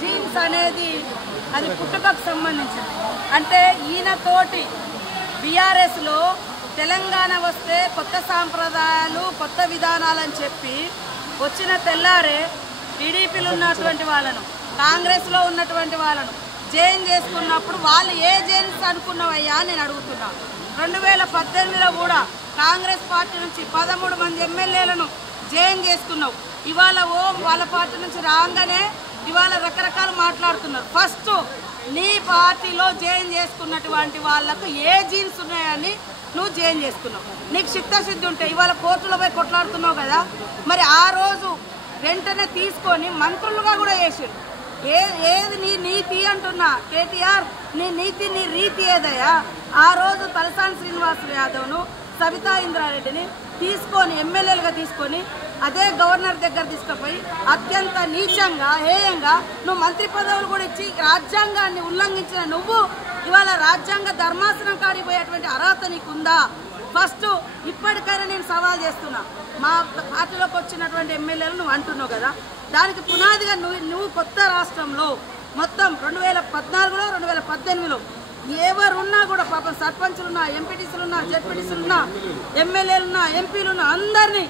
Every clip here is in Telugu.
జీన్స్ అనేది అది పుట్టుకకు సంబంధించింది. అంటే ఈయనతోటి బీఆర్ఎస్లో తెలంగాణ వస్తే కొత్త సాంప్రదాయాలు కొత్త విధానాలని చెప్పి వచ్చిన తెల్లారే టీడీపీలో ఉన్నటువంటి వాళ్ళను కాంగ్రెస్లో ఉన్నటువంటి వాళ్ళను జైన్ చేసుకున్నప్పుడు వాళ్ళు ఏ జైన్స్ అనుకున్నవయ్యా నేను అడుగుతున్నా. 2018లో కూడా కాంగ్రెస్ పార్టీ నుంచి 13 మంది ఎమ్మెల్యేలను జైన్ చేసుకున్నావు. ఇవాళ వాళ్ళ పార్టీ నుంచి రాగానే ఇవాళ రకరకాలు మాట్లాడుతున్నారు. ఫస్ట్ నీ పార్టీలో జైన్ చేసుకున్నటువంటి వాళ్ళకు ఏ జీన్స్ ఉన్నాయని నువ్వు జైన్ చేసుకున్నావు. నీకు చిత్తశుద్ధి ఉంటే ఇవాళ కోర్టులో పోయి కొట్లాడుతున్నావు కదా, మరి ఆ రోజు వెంటనే తీసుకొని మంత్రులుగా కూడా చేసారు. ఏది నీ నీతి అంటున్నా కేటీఆర్, నీ నీతి నీ రీతి ఏదయ్యా? ఆ రోజు తలసాని శ్రీనివాస్ యాదవ్ను సబితా ఇంద్రారెడ్డిని తీసుకొని ఎమ్మెల్యేలుగా తీసుకొని అదే గవర్నర్ దగ్గర తీసుకుపోయి అత్యంత నీచంగా హేయంగా నువ్వు మంత్రి పదవులు కూడా ఇచ్చి రాజ్యాంగాన్ని ఉల్లంఘించిన నువ్వు ఇవాళ రాజ్యాంగ ధర్మాసనం కాడికి పోయేటువంటి అర్హత నీకుందా? ఫస్ట్ ఇప్పటికైనా నేను సవాల్ చేస్తున్నా. మా పార్టీలోకి వచ్చినటువంటి ఎమ్మెల్యేలు నువ్వు అంటున్నావు కదా, దానికి పునాదిగా నువ్వు కొత్త రాష్ట్రంలో మొత్తం 2014లో 2018లో ఎవరున్నా కూడా పాపం సర్పంచులున్నా, ఎంపీటీసీలున్నా, జెడ్పీటీసీలున్నా, ఎమ్మెల్యేలున్నా, ఎంపీలున్నా అందరినీ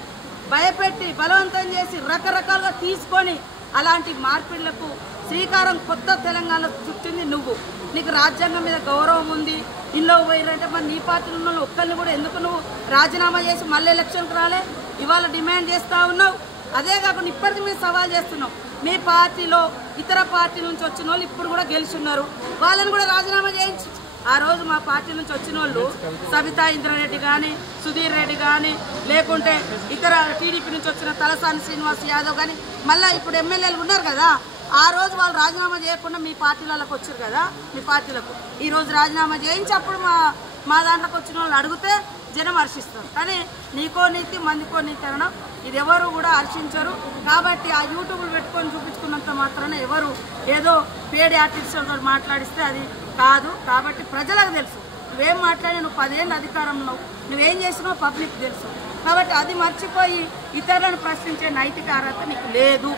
భయపెట్టి బలవంతం చేసి రకరకాలుగా తీసుకొని అలాంటి మార్పిళ్లకు శ్రీకారం కొత్త తెలంగాణ చుట్టింది నువ్వు. నీకు రాజ్యాంగం మీద గౌరవం ఉంది. ఇంట్లో పోయిరంటే మరి నీ పార్టీలో ఉన్న ఒక్కరిని కూడా ఎందుకు నువ్వు రాజీనామా చేసి మళ్ళీ ఎలక్షన్కి రాలే? ఇవాళ డిమాండ్ చేస్తూ ఉన్నావు. అదే కాకుండా ఇప్పటికీ మీరు సవాల్ చేస్తున్నావు. మీ పార్టీలో ఇతర పార్టీ నుంచి వచ్చిన వాళ్ళు ఇప్పుడు కూడా గెలుచున్నారు, వాళ్ళని కూడా రాజీనామా చేయించు. ఆ రోజు మా పార్టీ నుంచి వచ్చిన వాళ్ళు సబితా ఇంద్రారెడ్డి కానీ, సుధీర్ రెడ్డి కానీ, లేకుంటే ఇతర టీడీపీ నుంచి వచ్చిన తలసాని శ్రీనివాస్ యాదవ్ కానీ, మళ్ళీ ఇప్పుడు ఎమ్మెల్యేలు ఉన్నారు కదా, ఆ రోజు వాళ్ళు రాజీనామా చేయకుండా మీ పార్టీలకు వచ్చారు కదా, మీ పార్టీలకు ఈరోజు రాజీనామా చేయించి అప్పుడు మా దాంట్లోకి వచ్చిన వాళ్ళు అడిగితే జనం హర్షిస్తారు. కానీ నీకో నీతి మందికో నీతి అనడం ఇది ఎవరు కూడా హర్షించరు. కాబట్టి ఆ యూట్యూబ్లు పెట్టుకొని చూపించుకున్నంత మాత్రాన ఎవరు ఏదో పేడి ఆర్టిస్టులతో మాట్లాడిస్తే అది కాదు. కాబట్టి ప్రజలకు తెలుసు నువ్వేం మాట్లాడి, నువ్వు 10 ఏళ్ళ అధికారంలో నువ్వేం చేసినావో పబ్లిక్ తెలుసు. కాబట్టి అది మర్చిపోయి ఇతరులను ప్రశ్నించే నైతిక అర్హత నీకు లేదు.